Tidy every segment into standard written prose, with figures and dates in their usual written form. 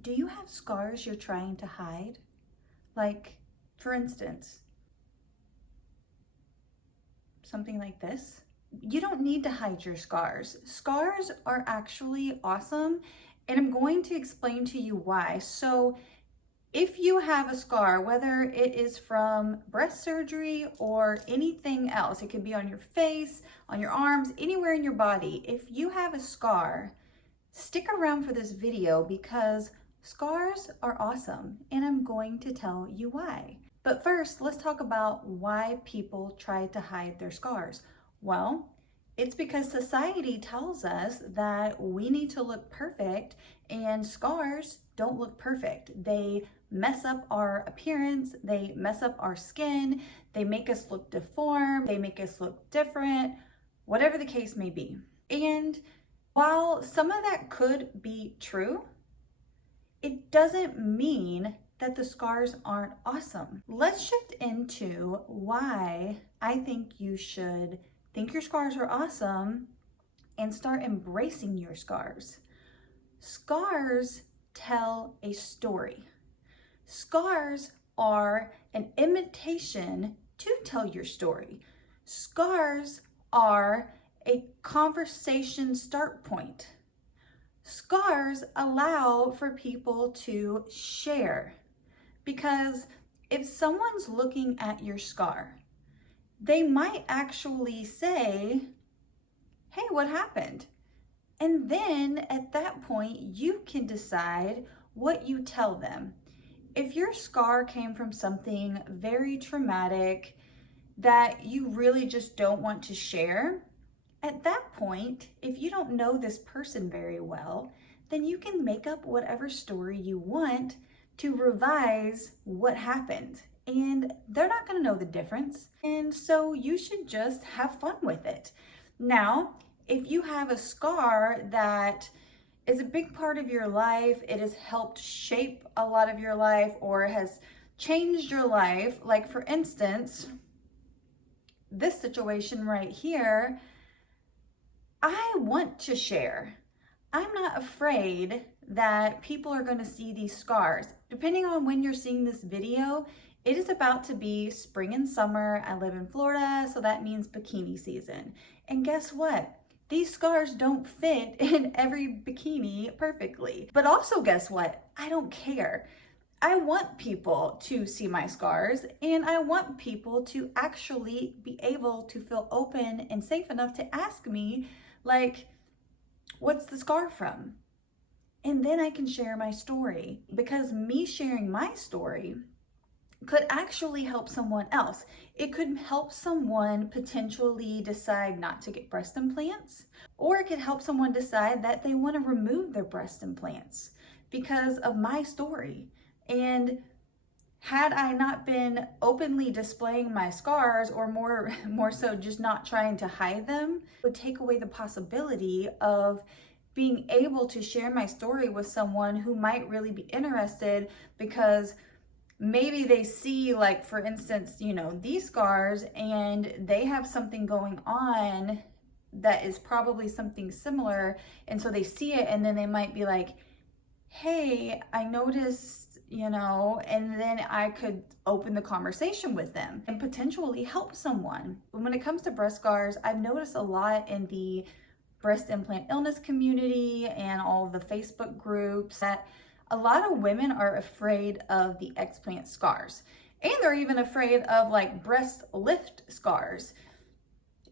Do you have scars you're trying to hide? Like, for instance, something like this. You don't need to hide your scars. Scars are actually awesome, and I'm going to explain to you why. So, if you have a scar, whether it is from breast surgery or anything else, it could be on your face, on your arms, anywhere in your body. If you have a scar, stick around for this video because scars are awesome, and I'm going to tell you why. But first, let's talk about why people try to hide their scars. Well, it's because society tells us that we need to look perfect, and scars don't look perfect. They mess up our appearance, they mess up our skin, they make us look deformed, they make us look different, whatever the case may be. And while some of that could be true, it doesn't mean that the scars aren't awesome. Let's shift into why I think you should think your scars are awesome and start embracing your scars. Scars tell a story. Scars are an invitation to tell your story. Scars are a conversation start point. Scars allow for people to share, because if someone's looking at your scar, they might actually say, hey, what happened? And then at that point, you can decide what you tell them. If your scar came from something very traumatic that you really just don't want to share, at that point, if you don't know this person very well, then you can make up whatever story you want to revise what happened. And they're not going to know the difference. And so you should just have fun with it. Now, if you have a scar that is a big part of your life, it has helped shape a lot of your life or has changed your life, like for instance, this situation right here, I want to share. I'm not afraid that people are going to see these scars. Depending on when you're seeing this video, it is about to be spring and summer. I live in Florida, so that means bikini season. And guess what? These scars don't fit in every bikini perfectly. But also guess what? I don't care. I want people to see my scars, and I want people to actually be able to feel open and safe enough to ask me, like, what's the scar from? And then I can share my story, because me sharing my story could actually help someone else. It could help someone potentially decide not to get breast implants, or it could help someone decide that they want to remove their breast implants because of my story. And had I not been openly displaying my scars, or more so just not trying to hide them, it would take away the possibility of being able to share my story with someone who might really be interested, because maybe they see, like, for instance, these scars, and they have something going on that is probably something similar. And so they see it, and then they might be like, hey, I noticed, and then I could open the conversation with them and potentially help someone. When it comes to breast scars, I've noticed a lot in the breast implant illness community and all the Facebook groups that a lot of women are afraid of the explant scars, and they're even afraid of like breast lift scars.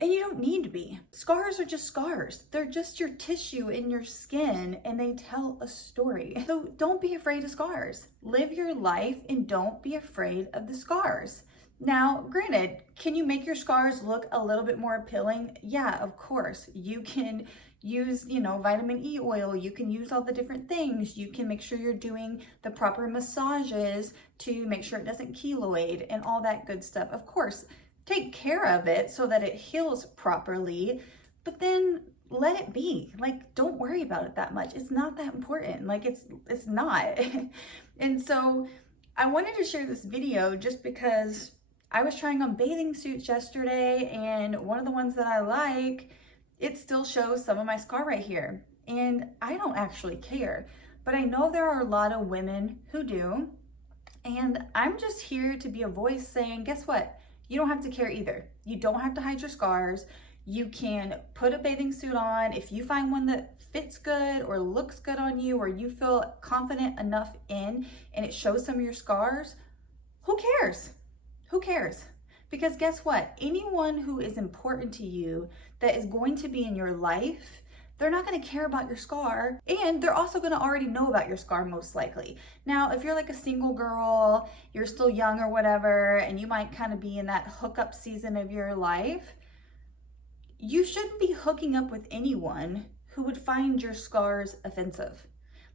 And you don't need to be. Scars are just scars. They're just your tissue in your skin, and they tell a story. So don't be afraid of scars. Live your life and don't be afraid of the scars. Now, granted, can you make your scars look a little bit more appealing? Yeah, of course. You can use, vitamin E oil. You can use all the different things. You can make sure you're doing the proper massages to make sure it doesn't keloid and all that good stuff. Of course, take care of it so that it heals properly, but then let it be. Like, don't worry about it that much. It's not that important. Like, it's not. And so I wanted to share this video just because I was trying on bathing suits yesterday, and one of the ones that I like, it still shows some of my scar right here. And I don't actually care, but I know there are a lot of women who do. And I'm just here to be a voice saying, guess what? You don't have to care either. You don't have to hide your scars. You can put a bathing suit on. If you find one that fits good or looks good on you, or you feel confident enough in, and it shows some of your scars, who cares? Who cares? Because guess what? Anyone who is important to you, that is going to be in your life, they're not going to care about your scar, and they're also going to already know about your scar most likely. Now, if you're like a single girl, you're still young or whatever, and you might kind of be in that hookup season of your life, you shouldn't be hooking up with anyone who would find your scars offensive.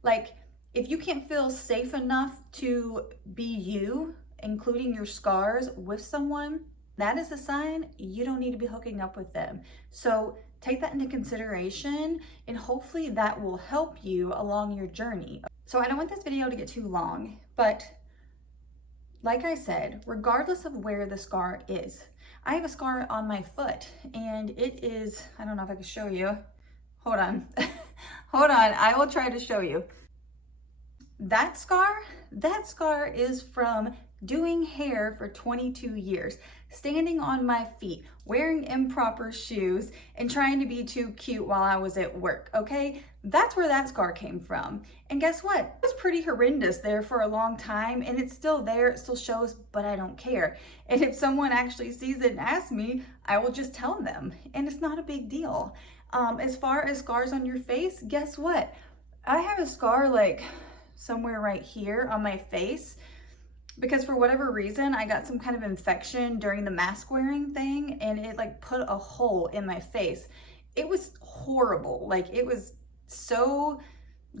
Like, if you can't feel safe enough to be you, including your scars, with someone, that is a sign you don't need to be hooking up with them. So take that into consideration, and hopefully that will help you along your journey. So I don't want this video to get too long, but like I said, regardless of where the scar is, I have a scar on my foot, and it is, I don't know if I can show you. Hold on. Hold on, I will try to show you. That scar is from doing hair for 22 years, standing on my feet, wearing improper shoes, and trying to be too cute while I was at work, okay? That's where that scar came from. And guess what? It was pretty horrendous there for a long time, and it's still there, it still shows, but I don't care. And if someone actually sees it and asks me, I will just tell them, and it's not a big deal. As far as scars on your face, guess what? I have a scar like somewhere right here on my face, because for whatever reason, I got some kind of infection during the mask wearing thing, and it like put a hole in my face. It was horrible. Like, it was so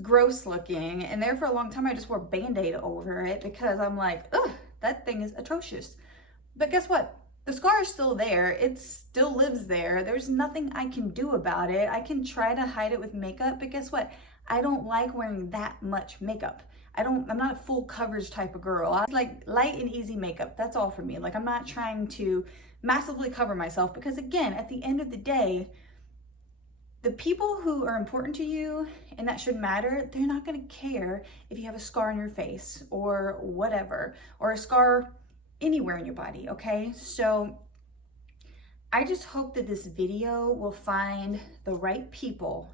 gross looking, and there for a long time, I just wore Band-Aid over it because I'm like, ugh, that thing is atrocious. But guess what? The scar is still there. It still lives there. There's nothing I can do about it. I can try to hide it with makeup, but guess what? I don't like wearing that much makeup. I'm not a full coverage type of girl. I like light and easy makeup. That's all for me. Like, I'm not trying to massively cover myself, because again, at the end of the day, the people who are important to you and that should matter, they're not going to care if you have a scar on your face or whatever, or a scar anywhere in your body, okay? So I just hope that this video will find the right people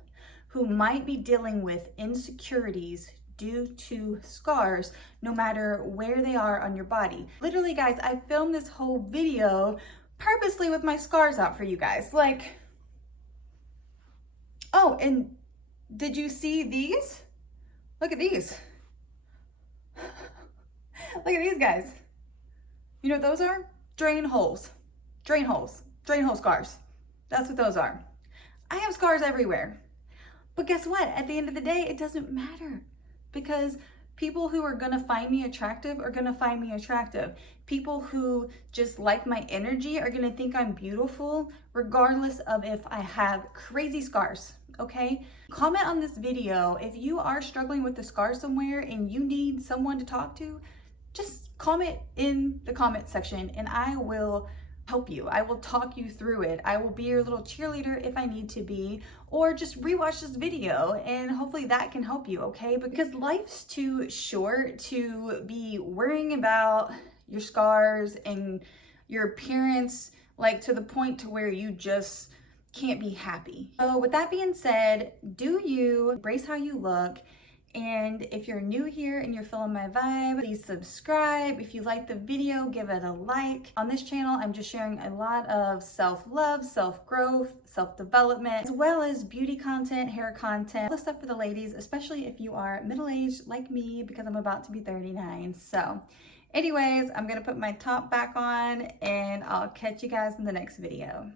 who might be dealing with insecurities due to scars, no matter where they are on your body. Literally, guys, I filmed this whole video purposely with my scars out for you guys. Like, oh, and did you see these? Look at these. Look at these guys. You know what those are? Drain holes. Drain holes. Drain hole scars. That's what those are. I have scars everywhere. But guess what? At the end of the day, it doesn't matter, because people who are gonna find me attractive are gonna find me attractive. People who just like my energy are gonna think I'm beautiful, regardless of if I have crazy scars, okay? Comment on this video if you are struggling with a scar somewhere and you need someone to talk to. Just comment in the comment section and I will help you. I will talk you through it. I will be your little cheerleader if I need to be, or just rewatch this video and hopefully that can help you, okay? Because life's too short to be worrying about your scars and your appearance, like to the point to where you just can't be happy. So with that being said, do you embrace how you look? And if you're new here and you're feeling my vibe, please subscribe. If you like the video, give it a like. On this channel, I'm just sharing a lot of self-love, self-growth, self-development, as well as beauty content, hair content, all the stuff for the ladies, especially if you are middle-aged like me, because I'm about to be 39. So anyways, I'm gonna put my top back on and I'll catch you guys in the next video.